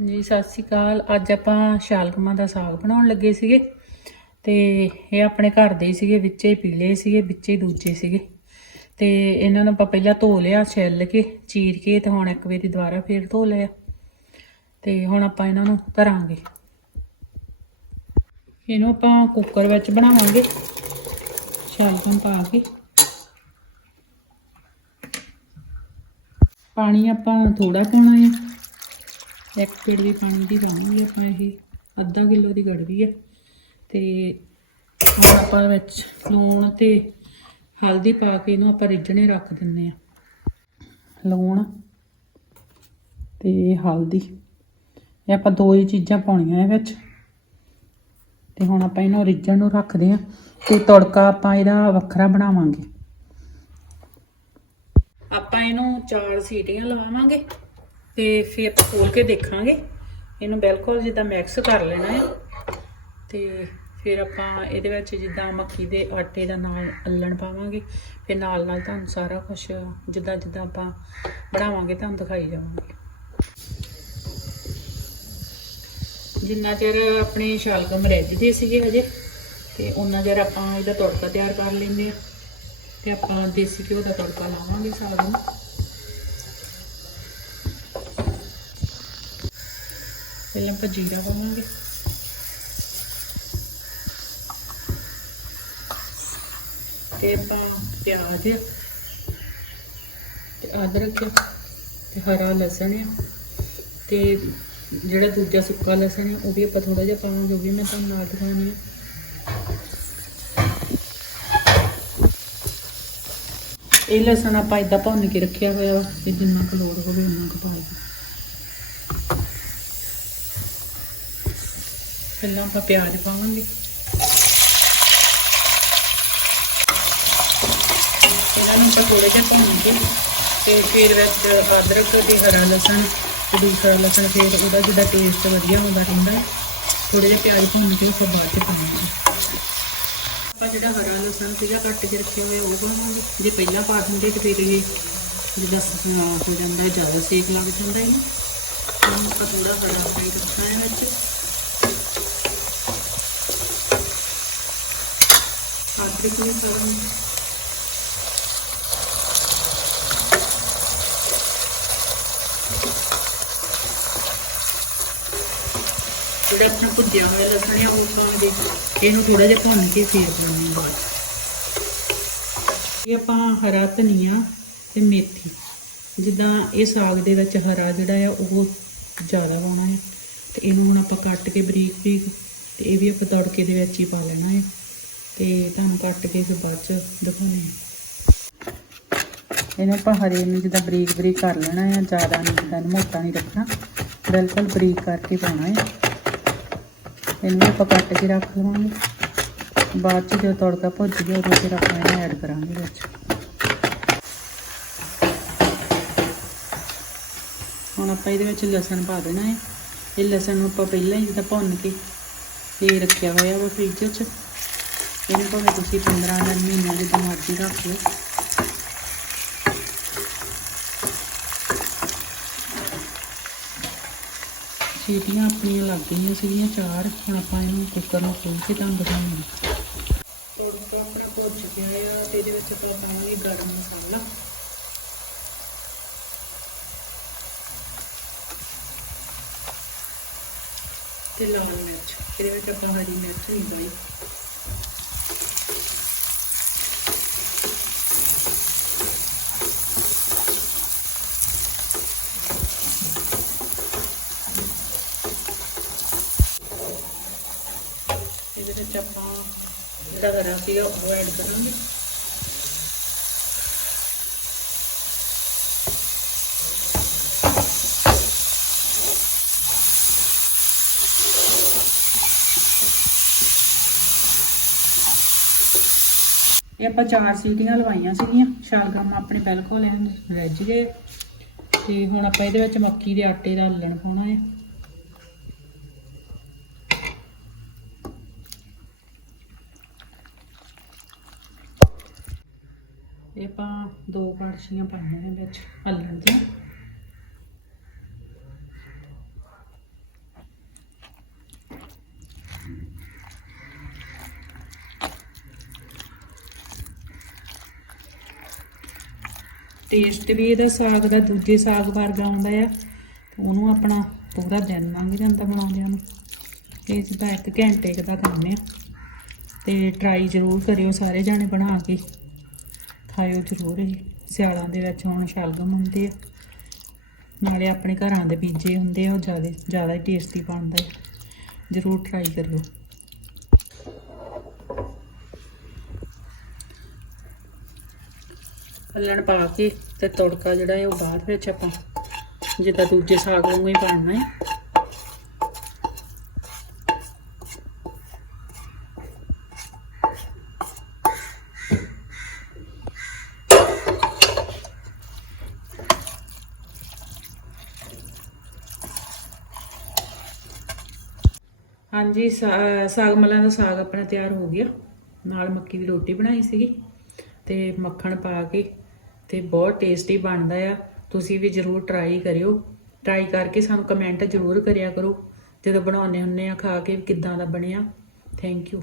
ਜੀ, ਸਤਿ ਸ਼੍ਰੀ ਅਕਾਲ। ਅੱਜ ਆਪਾਂ ਸ਼ਾਲਗਮਾਂ ਦਾ ਸਾਗ ਬਣਾਉਣ ਲੱਗੇ ਸੀਗੇ ਤੇ ਇਹ ਆਪਣੇ ਘਰ ਦੇ ਹੀ ਸੀਗੇ, ਵਿੱਚੇ ਹੀ ਪੀਲੇ ਸੀਗੇ, ਵਿੱਚੇ ਹੀ ਦੂਜੇ ਸੀਗੇ। ਤੇ ਇਹਨਾਂ ਨੂੰ ਆਪਾਂ ਪਹਿਲਾਂ ਧੋ ਲਿਆ, ਛਿੱਲ ਕੇ, ਚੀਰ ਕੇ ਤੇ ਹੁਣ ਇੱਕ ਵਾਰੀ ਦੁਬਾਰਾ ਫੇਰ ਧੋ ਲਿਆ। ਤੇ ਹੁਣ ਆਪਾਂ ਇਹਨਾਂ ਨੂੰ ਧਰਾਂਗੇ। ਇਹਨੂੰ ਆਪਾਂ ਕੁੱਕਰ ਵਿੱਚ ਬਣਾਵਾਂਗੇ ਸ਼ਾਲਗਮ ਪਾ ਕੇ। ਪਾਣੀ ਆਪਾਂ ਥੋੜਾ ਪਾਉਣਾ ਹੈ ਇੱਕ ਗੜਵੀ ਪਾਣੀ ਦੀ ਪਾਉਣੀ ਹੈ ਆਪਣਾ ਇਹ ਅੱਧਾ ਕਿਲੋ ਦੀ ਗੜਵੀ ਹੈ ਤੇ ਹੁਣ ਆਪਾਂ ਵਿੱਚ ਲੂਣ ਤੇ ਹਲਦੀ ਪਾ ਕੇ ਇਹਨੂੰ ਆਪਾਂ ਰਿੱਝਣੇ ਰੱਖ ਦਿੰਨੇ ਆ। ਲੂਣ ਤੇ ਹਲਦੀ। ਇਹ ਆਪਾਂ ਦੋ ਹੀ ਚੀਜ਼ਾਂ ਪਾਉਣੀਆਂ ਇਹ ਵਿੱਚ। ਤੇ ਹੁਣ ਆਪਾਂ ਇਹਨੂੰ ਰਿੱਝਣ ਨੂੰ ਰੱਖਦੇ ਆ ਤੇ ਤੜਕਾ ਆਪਾਂ ਇਹਦਾ ਵੱਖਰਾ ਬਣਾਵਾਂਗੇ। ਆਪਾਂ ਇਹਨੂੰ ਚਾਰ ਸੀਟੀਆਂ ਲਵਾਵਾਂਗੇ। ਤੇ ਫਿਰ ਆਪਾਂ ਖੋਲ ਕੇ ਦੇਖਾਂਗੇ। ਇਹਨੂੰ ਬਿਲਕੁਲ ਜਿੱਦਾਂ ਮਿਕਸ ਕਰ ਲੈਣਾ ਹੈ। ਤੇ ਫਿਰ ਆਪਾਂ ਇਹਦੇ ਵਿੱਚ ਜਿੱਦਾਂ ਮੱਕੀ ਦੇ ਆਟੇ ਦਾ ਨਾਲ ਅੱਲਣ ਪਾਵਾਂਗੇ। ਫਿਰ ਨਾਲ ਨਾਲ ਤੁਹਾਨੂੰ ਸਾਰਾ ਕੁਝ ਜਿੱਦਾਂ ਜਿੱਦਾਂ ਆਪਾਂ ਬਣਾਵਾਂਗੇ, ਤੁਹਾਨੂੰ ਦਿਖਾਈ ਜਾਵਾਂਗੇ। ਜਿੰਨਾ ਚਿਰ ਆਪਣੇ ਸ਼ਾਲਗਮ ਰਿੱਝਦੇ ਸੀਗੇ ਹਜੇ, ਤੇ ਉਹਨਾਂ ਚਿਰ ਆਪਾਂ ਇਹਦਾ ਤੜਕਾ ਤਿਆਰ ਕਰ ਲੈਂਦੇ ਆ ਤੇ ਆਪਾਂ ਦੇਸੀ ਘਿਓ ਦਾ ਤੜਕਾ ਲਾਵਾਂਗੇ ਸਾਗ ਨੂੰ ਪਹਿਲਾਂ ਆਪਾਂ ਜੀਰਾ ਪਾਵਾਂਗੇ। ਤੇ ਆਪਾਂ ਪਿਆਜ਼ ਤੇ ਅਦਰਕ ਤੇ ਹਰਾ ਲਸਣ ਆ, ਤੇ ਜਿਹੜਾ ਦੂਜਾ ਸੁੱਕਾ ਲਸਣ ਆ, ਉਹ ਵੀ ਆਪਾਂ ਥੋੜਾ ਜਿਹਾ ਪਾਵਾਂਗੇ, ਉਹ ਵੀ ਮੈਂ ਤੁਹਾਨੂੰ ਨਾਲ ਦਿਖਾਉਣੀ ਆ। ਇਹ ਲਸਣ ਆਪਾਂ ਇਦਾਂ ਭੁੰਨ ਕੇ ਰੱਖਿਆ ਹੋਇਆ ਵਾ, ਤੇ ਜਿੰਨਾ ਕੁ ਲੋੜ ਹੋਵੇ ਉਨਾ ਕੁ ਪਾ ਲਓ। ਪਹਿਲਾਂ ਆਪਾਂ ਪਿਆਜ਼ ਪਾਵਾਂਗੇ। ਇਹਨਾਂ ਨੂੰ ਆਪਾਂ ਥੋੜੇ ਜਿਹਾ ਭੁੰਨ ਕੇ ਤੇ ਫਿਰ ਵਿੱਚ ਅਦਰਕ ਤੇ ਹਰਾ ਲਸਣ ਤੇ ਦੂਸਰਾ ਲਸਣ, ਫਿਰ ਉਹਦਾ ਜਿਹਦਾ ਟੇਸਟ ਵਧੀਆ ਹੁੰਦਾ ਰਹਿੰਦਾ ਹੈ ਥੋੜੇ ਜਿਹਾ ਪਿਆਜ਼ ਭੁੰਨ ਕੇ ਫਿਰ ਬਾਅਦ ਚ ਪਾਵਾਂਗੇ। ਆਪਾਂ ਜਿਹੜਾ ਹਰਾ ਲਸਣ ਸੀਗਾ ਕੱਟ ਕੇ ਰੱਖਿਆ ਹੋਇਆ ਉਹ ਪਾਵਾਂਗੇ। ਜੇ ਪਹਿਲਾਂ ਪਾ ਦਿੰਦੇ ਤੇ ਫਿਰ ਇਹ ਜਿੱਦਾਂ ਸ- ਹੋ ਜਾਂਦਾ, ਜ਼ਿਆਦਾ ਸੇਕ ਲੱਗ ਜਾਂਦਾ ਹੈ ਇਹਨੂੰ ਆਪਾਂ ਥੋੜਾ ਹਰਾ ਫਰਾਈ ਰੱਖਣਾ ਹੈ ਵਿੱਚ। ਅਦਰਕ ਵੀ ਜਿਹੜਾ ਆਪਣਾ ਭੁੱਜਿਆ ਹੋਇਆ ਲਸਣ ਆ, ਉਹ ਪਾਵਾਂਗੇ ਇਹਨੂੰ ਥੋੜਾ ਜਿਹਾ ਭੁੰਨ ਕੇ ਫੇਰ ਲੈਣੇ ਬਾਅਦ ਇਹ ਆਪਾਂ ਹਰਾ ਧਨੀਆ ਤੇ ਮੇਥੀ, ਜਿੱਦਾਂ ਇਹ ਸਾਗ ਦੇ ਵਿੱਚ ਹਰਾ ਜਿਹੜਾ ਆ, ਉਹ ਜ਼ਿਆਦਾ ਪਾਉਣਾ ਹੈ ਤੇ ਇਹਨੂੰ ਹੁਣ ਆਪਾਂ ਕੱਟ ਕੇ ਬਰੀਕ ਬਰੀਕ ਤੇ ਇਹ ਵੀ ਆਪਾਂ ਤੜਕੇ ਦੇ ਵਿੱਚ ਹੀ ਪਾ ਲੈਣਾ ਹੈ ਤੇ ਤੁਹਾਨੂੰ ਕੱਟ ਕੇ ਫਿਰ ਬਾਅਦ ਚ ਦਿਖਾਉਂਦੇ ਹਾਂ। ਇਹਨੂੰ ਆਪਾਂ ਹਰੇ ਨੂੰ ਜਿੱਦਾਂ ਬਰੀਕ ਬਰੀਕ ਕਰ ਲੈਣਾ ਹੈ ਜ਼ਿਆਦਾ ਨਹੀਂ, ਜਿੱਦਾਂ ਮੋਟਾ ਨਹੀਂ ਰੱਖਣਾ। ਬਿਲਕੁਲ ਬਰੀਕ ਕਰਕੇ ਪਾਉਣਾ ਹੈ ਇਹਨੂੰ ਆਪਾਂ ਕੱਟ ਕੇ ਰੱਖ ਲਵਾਂਗੇ। ਬਾਅਦ ਚ ਜਦੋਂ ਤੜਕਾ ਭੁੱਜ ਗਿਆ, ਉਦੋਂ ਫਿਰ ਆਪਾਂ ਇਹਨੂੰ ਐਡ ਕਰਾਂਗੇ ਵਿੱਚ। ਹੁਣ ਆਪਾਂ ਇਹਦੇ ਵਿੱਚ ਲਸਣ ਪਾ ਦੇਣਾ ਹੈ ਇਹ ਲਸਣ ਨੂੰ ਆਪਾਂ ਪਹਿਲਾਂ ਹੀ ਜਿੱਦਾਂ ਭੁੰਨ ਕੇ ਤੇ ਰੱਖਿਆ ਹੋਇਆ ਵਾ ਫ੍ਰਿਜ 'ਚ। ਇਹਨੂੰ ਭਾਵੇਂ ਤੁਸੀਂ 15 ਦਿਨ ਮਹੀਨੇ ਜਿੱਦਾਂ ਮਰਜ਼ੀ ਰੱਖ ਲਓ। ਸੀਟੀਆਂ ਆਪਣੀਆਂ ਲੱਗ ਗਈਆਂ ਸੀਗੀਆਂ ਚਾਰ। ਹੁਣ ਆਪਾਂ ਇਹਨੂੰ ਕੁੱਕਰ ਨੂੰ ਖੋਲ ਕੇ ਤੁਹਾਨੂੰ ਦਿਖਾਵਾਂਗੇ ਤੜਕਾ ਆਪਣਾ ਭੁੱਜ ਗਿਆ ਆ ਤੇ ਇਹਦੇ ਵਿੱਚ ਆਪਾਂ ਪਾਵਾਂਗੇ ਗਰਮ ਮਸਾਲਾ। ਤੇ ਲਾਲ ਮਿਰਚ। ਇਹਦੇ ਵਿੱਚ ਆਪਾਂ ਹਰੀ ਮਿਰਚ ਨਹੀਂ ਪਾਈ। ਵਿੱਚ ਆਪਾਂ ਜਿਹੜਾ ਹਰਾ ਸੀਗਾ ਉਹ ਐਡ ਕਰਾਂਗੇ। ਇਹ ਆਪਾਂ ਚਾਰ ਸੀਟੀਆਂ ਲਵਾਈਆਂ ਸੀਗੀਆਂ ਸ਼ਾਲਗਮ ਆਪਣੇ ਬਿਲਕੁਲ ਐਨ ਰਿੱਝ ਗਏ। ਤੇ ਹੁਣ ਆਪਾਂ ਇਹਦੇ ਵਿੱਚ ਮੱਕੀ ਦੇ ਆਟੇ ਦਾ ਹੱਲਣ ਪਾਉਣਾ ਹੈ। ਇਹ ਆਪਾਂ ਦੋ ਕੜਛੀਆਂ ਪਾਈਆਂ ਨੇ ਵਿੱਚ ਹਲਣ ਦੀਆਂ। ਟੇਸਟ ਵੀ ਇਹਦਾ ਸਾਗ ਦਾ, ਦੂਜੇ ਸਾਗ ਵਰਗਾ ਆਉਂਦਾ ਆ ਉਹਨੂੰ ਆਪਣਾ ਪੂਰਾ ਦਿਨ ਲੰਘ ਜਾਂਦਾ ਬਣਾਉਂਦਿਆਂ ਨੂੰ। ਇਹ ਜਿੱਦਾਂ ਇੱਕ ਘੰਟੇ ਦਾ ਕੰਮ ਆ। ਤੇ ਟਰਾਈ ਜ਼ਰੂਰ ਕਰਿਓ ਸਾਰੇ ਜਾਣੇ ਬਣਾ ਕੇ। ਖਾਇਓ ਜ਼ਰੂਰ ਇਹ ਸਿਆਲਾਂ ਦੇ ਵਿੱਚ ਹੁਣ ਸ਼ਲਗਮ ਹੁੰਦੇ ਆ। ਨਾਲੇ ਆਪਣੇ ਘਰਾਂ ਦੇ ਬੀਜੇ ਹੁੰਦੇ ਆ, ਉਹ ਜ਼ਿਆਦਾ ਜ਼ਿਆਦਾ ਹੀ ਟੇਸਟੀ ਬਣਦਾ ਹੈ ਜ਼ਰੂਰ ਟਰਾਈ ਕਰਿਓ। ਹੱਲਣ ਪਾ ਕੇ ਤੇ ਤੜਕਾ ਜਿਹੜਾ ਹੈ ਉਹ ਬਾਅਦ ਵਿੱਚ ਆਪਾਂ, ਜਿੱਦਾਂ ਦੂਜੇ ਸਾਗ ਵਾਂਗੂ ਹੀ ਪਾਉਣਾ ਹੈ ਹਾਂਜੀ, ਸਾ- ਸਾਗ ਮਲਾਂ ਦਾ ਸਾਗ ਆਪਣਾ ਤਿਆਰ ਹੋ ਗਿਆ। ਨਾਲ ਮੱਕੀ ਦੀ ਰੋਟੀ ਬਣਾਈ ਸੀਗੀ ਤੇ ਮੱਖਣ ਪਾ ਕੇ ਤੇ ਬਹੁਤ ਟੇਸਟੀ ਬਣਦਾ ਆ। ਤੁਸੀਂ ਵੀ ਜਰੂਰ ਟਰਾਈ ਕਰਿਓ। ਟਰਾਈ ਕਰਕੇ ਸਾਨੂੰ ਕਮੈਂਟ ਜਰੂਰ ਕਰਿਆ ਕਰੋ। ਜਦੋਂ ਬਣਾਉਂਦੇ ਹੁੰਨੇ ਆ ਖਾ ਕੇ ਕਿੱਦਾਂ ਦਾ ਬਣਿਆ। Thank you